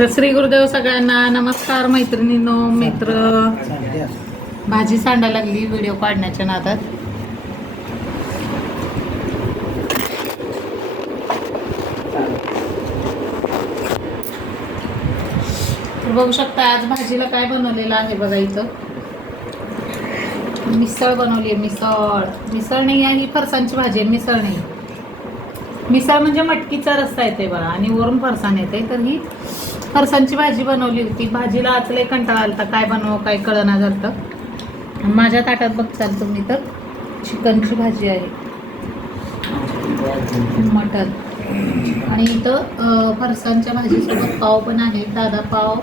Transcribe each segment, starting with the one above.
तर श्री गुरुदेव सगळ्यांना नमस्कार मैत्रिणींनो मित्र. भाजी सांडा लागली व्हिडिओ काढण्याच्या नादात. बघू शकता आज भाजीला काय बनवलेलं आहे बघा इथं. मिसळ बनवली आहे मिसळ. मिसळ नाही आहे ही फरसांची भाजी आहे मिसळ नाही. मिसळ म्हणजे मटकीचा रस्सा येते बघा आणि वरून फरसाण येते तर ही फरसांची भाजी बनवली होती. भाजीला आज कंटाळा आलता. काय बनवू काय कळना झालं माझ्या ताटात बघताल तुम्ही तर चिकनची भाजी आहे. मटन. आणि इथं फरसांच्या भाजीसोबत पाव पण आहे. दादा पाव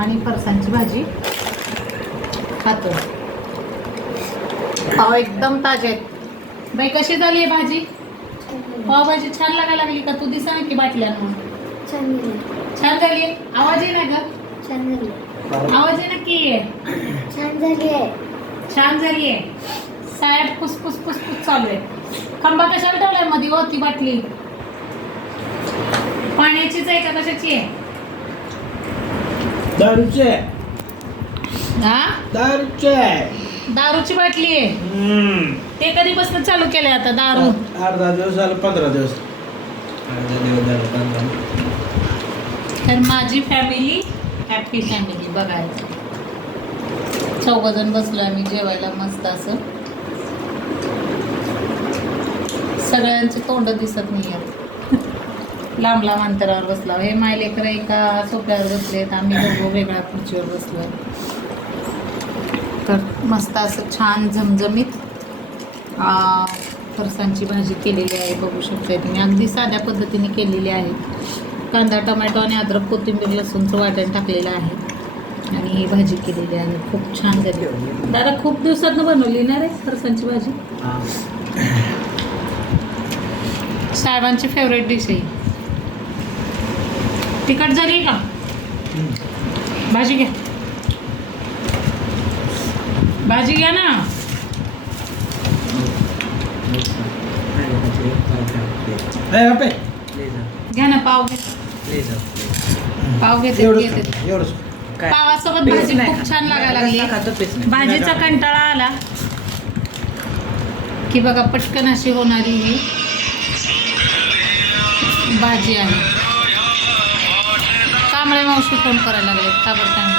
आणि फरसांची भाजी खातो. पाव एकदम ताजे आहेत. बाई कशी झाली आहे भाजी? पावभाजी छान लागायला लागली का? तू दिसा ना की बाटल्यानं छान झाली छान झाली. आवाज आहे ना ग. छान झाली आवाज आहे ना की छान झाली आहे. छान झाली आहे. साहेब फुसफुस फुसफुस चालू आहे. खंबा कशाला ठेवलायमध्ये हो ती बाटली. पाण्याचीच आहे का कशाची आहे? दारूचे हा? दारूचे दारूची बाटली आहे. हम्म. ते कधीपासून चालू केलंय आता दारू? आठ दहा दिवस झालं पंधरा दिवस. तर माझी फॅमिली हॅपी फॅमिली बघायचं चौघजण बसलो आम्ही जेवायला मस्त असं. सगळ्यांची तोंड दिसत नाही आहेत लांब लांब अंतरावर बसला. हे माय लेकर एका सोप्यावर बसलेत. आम्ही दोघं वेगळ्या खुर्चीवर बसलो तर मस्त असं छान झमझमीत फरसांची भाजी केलेली आहे. बघू शकते तुम्ही. अगदी साध्या पद्धतीने केलेली आहे. कांदा टमॅटो आणि अद्रक कोथिंबीर लसूणचं वाटण टाकलेलं आहे. आणि ही भाजी केलेली आहे. खूप छान झाली. दादा खूप दिवसातनं बनवली ना रे फरसांची भाजी? साहेबांची फेवरेट डिश आहे. तिखट झाली का? भाजी घ्या. भाजी घ्या ना. घ्या ना पाव घ्या. पाव घेते घेते. एवढंच. पावासोबत भाजी खूप छान लागायला लागली. भाजीचा कंटाळा आला. की बघा पटकन अशी होणारी ही भाजी आहे. कांबळे मावशी फोन करायला लागले माहिती.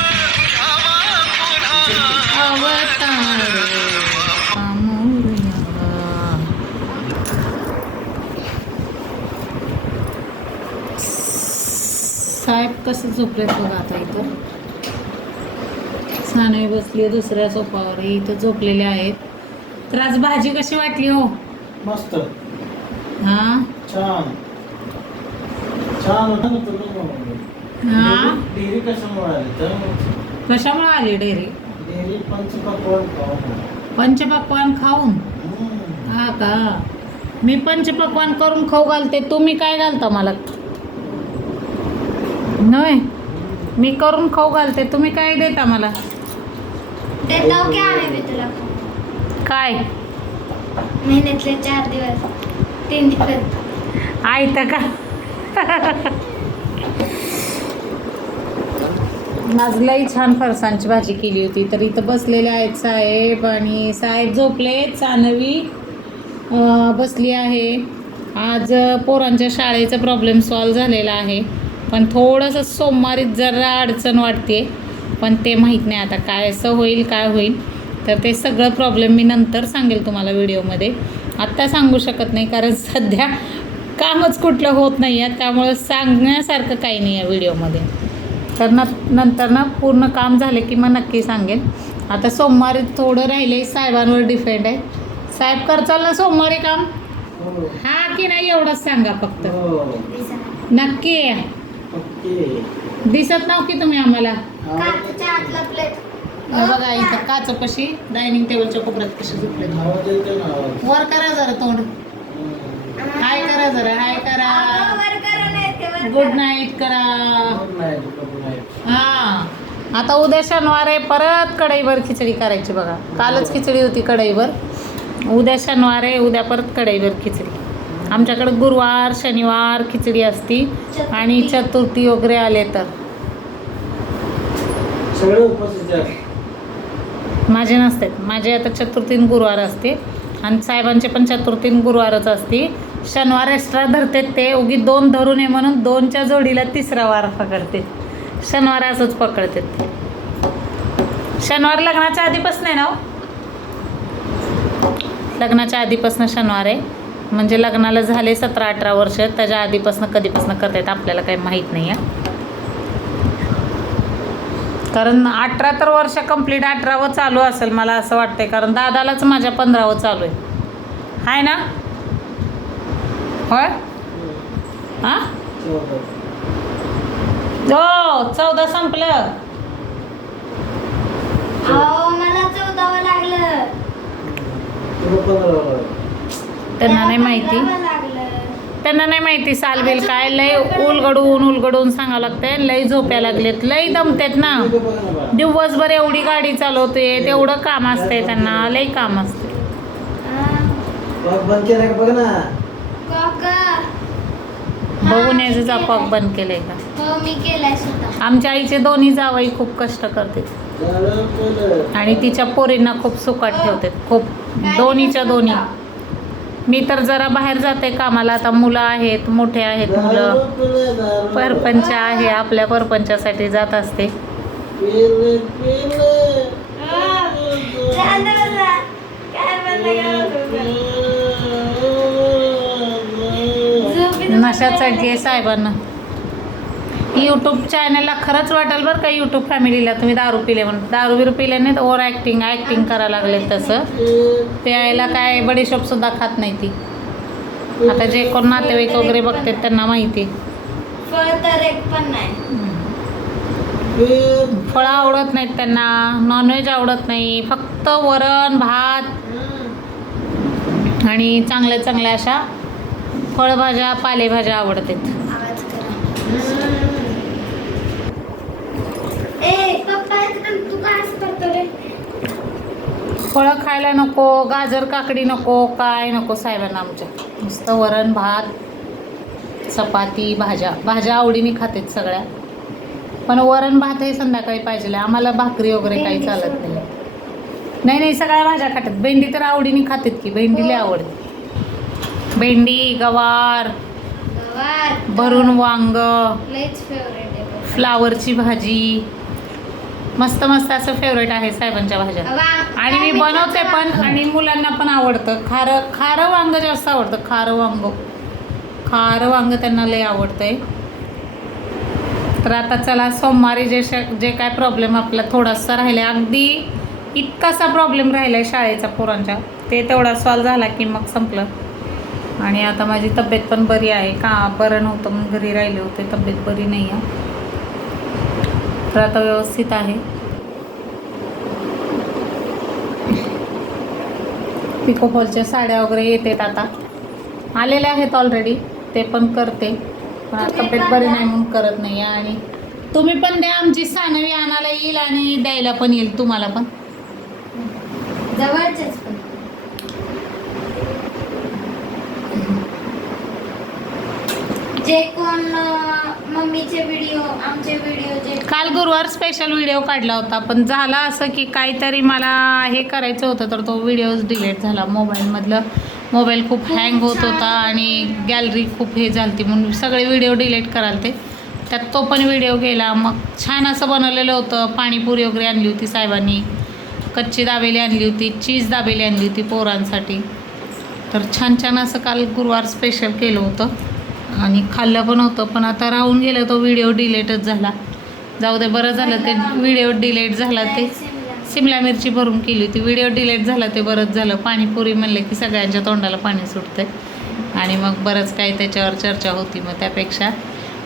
अवतार अमोलया. साहेब कसं झोपलेत बघा आता इथं. सानवी बसली दुसऱ्या सोफावर इथं झोपलेले आहेत. तर आज भाजी कशी वाटली हो? मस्त. हा? छान. छान होतं ना तुम्ही हा? डेअरी कशामुळे आली? तर कशामुळे आली डेअरी? डेअरी पंचपक्वान खाऊन. पंचपक्वान खाऊन? हम्म. हा का? मी पंचपक्वान करून खाऊ घालते. तुम्ही काय घालता मला? नव्हे. मी करून खाऊ घालते. तुम्ही काय देता मला? देतो की आम्ही बी तुला. काय? महिन्यातले चार दिवस. तीन दिवस. आयतं का? आज लई छान फरसांची भाजी केली होती. तर इथं बसलेले आहेत साहेब आणि साहेब झोपले सानवी बसली आहे. आज पोरांच्या शाळेचा प्रॉब्लेम सॉल्व झालेला आहे. पण थोडंसं सोमवारी जरा अडचण वाटते पण ते माहीत नाही आता काय असं होईल काय होईल. तर ते सगळं प्रॉब्लेम मी नंतर सांगेल तुम्हाला व्हिडिओमध्ये आत्ता सांगू शकत नाही कारण सध्या कामच कुठलं होत नाही आहे त्यामुळं सांगण्यासारखं काही नाही आहे व्हिडिओमध्ये तर न नंतर ना पूर्ण काम झाले की मग नक्की सांगेन आता सोमवारी थोडं राहिले साहेबांवर डिपेंड आहे. साहेब करचाल ना सोमवारी काम? हो. हा की नाही एवढंच सांगा फक्त. हो. नक्की. दिसत नाव की तुम्ही आम्हाला? काचच्या आतला प्लेट बघा इथं काचपाशी डायनिंग टेबलच्या कोपऱ्यात कशी आवाज. वर करा जरा तोंड. हाय करा जरा हाय करा. वर करा नाही ते वर गुड. नाईट करा. हा. आता उद्या शनिवार आहे परत कढईवर खिचडी करायची बघा. कालच खिचडी होती कढईवर उद्या शनिवार आहे उद्या परत कढईवर खिचडी. आमच्याकडे गुरुवार शनिवार खिचडी असती आणि चतुर्थी. वगैरे आले तर. माझे नसतात. माझे आता चतुर्थीन गुरुवार असते. आणि साहेबांचे पण चतुर्थीन गुरुवारच असते. शनिवार एक्स्ट्रा धरते ते. उगी दोन धरून ये म्हणून दोनच्या जोडीला तिसरा वार पकडते. शनिवार असंच पकडते ते. शनिवार लग्नाच्या आधीपासून आहे ना हो? लग्नाच्या आधीपासून शनिवार आहे. म्हणजे लग्नाला झाले सतरा अठरा वर्ष त्याच्या आधीपासून कधीपासून करतायत आपल्याला काही माहीत नाही आहे कारण अठरा तर वर्ष कंप्लीट अठरावं चालू असेल मला असं वाटतंय कारण दादालाच माझ्या पंधरावं चालू आहे. हाय ना? होय? हां? चौदा. हो चौदा संपलं. मला चौदावं लागलं. त्यांना नाही माहिती. त्यांना नाही माहिती सालबिल काय लय उलगडून उलगडून सांगावं लागतंय लय झोप्या लागलेत लय दमतेत ना. दिवसभर एवढी गाडी चालवते तेवढं काम असतंय त्यांना लय काम असते. बघ बंद केला का? बघ ना. काका बघून यायचं जापाक बंद केलंय का? हो मी केलाय सुद्धा. आमच्या आईचे दोन्ही जावई खूप कष्ट करते. आणि तिच्या पोरींना खूप सुखात ठेवते खूप दोन्हीच्या दोन्ही. मी तर जरा बाहेर जाते कामाला. आता मुलं आहेत मोठे आहेत मुलं. परपंच आहे आपल्या परपंचासाठी जात असते. नशाचा घे साहेबांना. यूट्यूब चॅनलला खरंच वाटेल बरं का यूट्यूब फॅमिलीला तुम्ही दारू पिले म्हणून. दारू बिरू पिले नाही तर ओव्हर ॲक्टिंग ॲक्टिंग करायला लागले तसं प्यायला काय बडीशॉप सुद्धा खात नाही ती. आता जे कोण नातेवाईक वगैरे बघतात त्यांना माहिती. फळं आवडत नाहीत त्यांना. नॉनव्हेज आवडत नाही. फक्त वरण भात. आणि चांगल्या चांगल्या अशा फळभाज्या पालेभाज्या आवडतात आवाज करा ए पप्पा इकडं तू काय असं करतो रे फळं खायला नको गाजर काकडी नको काय नको साहेबांना आमच्या. नुसतं वरण भात चपाती भाज्या. भाज्या आवडीने खातात सगळ्या. पण वरण भात हे संध्याकाळी पाहिजे आम्हाला भाकरी वगैरे काही चालत नाही. नाही नाही सगळ्या भाज्या खातात. भेंडी तर आवडीने खातात की. भेंडी लय आवडते. भेंडी गवार भरून वांग. फ्लावरची भाजी मस्त मस्त असं फेवरेट आहे साहेबांच्या भाज्या. आणि मी बनवते पण आणि मुलांना पण आवडतं. खारं खारं वांग जास्त आवडतं. खारं वांग. खारं वांग त्यांना लय आवडतंय. तर आता चला सोमवारी जे श- जे काय प्रॉब्लेम आपला थोडासा राहिला अगदी इतकासा प्रॉब्लेम राहिला आहे शाळेचा पोरांच्या. ते तेवढा सॉल्व झाला की मग संपलं. आणि आता माझी तब्येत पण बरी आहे. का बरं नव्हतं मग घरी राहिले होते. तब्येत बरी नाही आहे तर आता व्यवस्थित आहे. पिकोफॉलच्या साड्या वगैरे येतात आता. आलेल्या आहेत ऑलरेडी ते पण करते. पण तब्येत बरी नाही म्हणून करत नाही आणि तुम्ही पण द्या. आमची सानवी आणायला येईल आणि द्यायला पण येईल. तुम्हाला पण. जवळचेच पण. जे कोण मम्मीचे व्हिडिओ आमचे व्हिडिओ जे काल गुरुवार स्पेशल व्हिडिओ काढला होता पण झाला असं की काहीतरी मला हे करायचं होतं तर तो व्हिडिओज डिलीट झाला. मोबाईलमधलं मोबाईल खूप हँग होत होता आणि गॅलरी खूप हे झालती म्हणून सगळे व्हिडिओ डिलीट कराल ते. त्यात तो पण व्हिडिओ गेला. मग छान असं बनवलेलं होतं. पाणीपुरी वगैरे आणली होती साहेबांनी. कच्ची दाबेली आणली होती. चीज दाबेली आणली होती पोरांसाठी. तर छान छान असं काल गुरुवार स्पेशल केलं होतं. आणि खाल्लं पण होतं पण आता राहून गेलं तो व्हिडिओ डिलेटच झाला. जाऊ दे बरं झालं ते व्हिडिओ डिलेट झाला ते. सिमला मिरची भरून केली होती. व्हिडिओ डिलेट झाला ते बरंच झालं. पाणीपुरी म्हणलं की सगळ्यांच्या तोंडाला पाणी सुटतं आणि मग बरंच काही त्याच्यावर चर्चा होती मग त्यापेक्षा.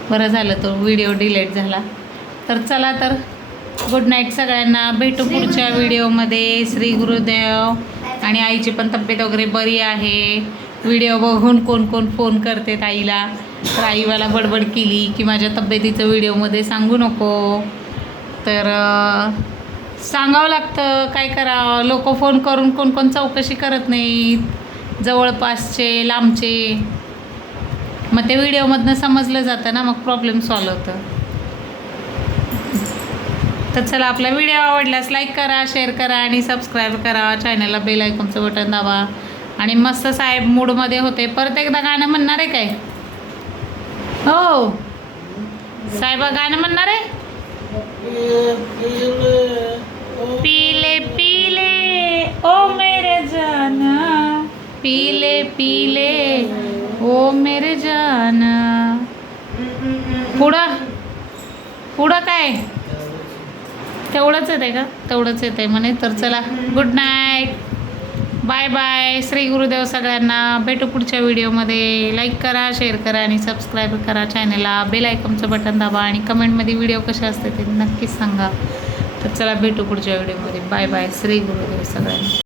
बरं झालं तो व्हिडिओ डिलेट झाला. तर चला तर गुड नाईट सगळ्यांना. भेटू पुढच्या व्हिडिओमध्ये श्री गुरुदेव. आणि आईची पण तब्येत वगैरे बरी आहे. व्हिडिओ बघून कोण कोण फोन करते आईला तर आई मला बडबड केली की माझ्या तब्येतीचं व्हिडिओमध्ये सांगू नको. तर सांगावं लागतं काय करावं? लोक फोन करून कोण कोण चौकशी करत नाहीत. जवळपासचे लांबचे. मग ते व्हिडिओमधनं समजलं जातं ना मग प्रॉब्लेम सॉल्व होतं. तर चला आपला व्हिडिओ आवडल्यास लाईक करा शेअर करा आणि सबस्क्राईब करा. चॅनलला बेल आयकॉनचं बटन दाबा. आणि मस्त साहेब मूडमध्ये होते. परत एकदा गाणं म्हणणार आहे काय? हो. साहेबा गाणं म्हणणार आहे? पीले पीले ओ मेरे जाना. पीले पीले ओ मेरे जाना. पुढं? पुढं काय? तेवढंच येते का? तेवढंच येते म्हणे. तर चला good night bye bye. Shri Gurudev सगळ्यांना. भेटू पुढच्या व्हिडिओमध्ये. लाईक करा शेअर करा आणि सबस्क्राईब करा चॅनलला बेल आयकॉनचं बटन दाबा आणि कमेंटमध्ये व्हिडिओ कसे असते ते नक्कीच सांगा. तर चला भेटू पुढच्या व्हिडिओमध्ये. बाय बाय श्री गुरुदेव सगळ्यांना.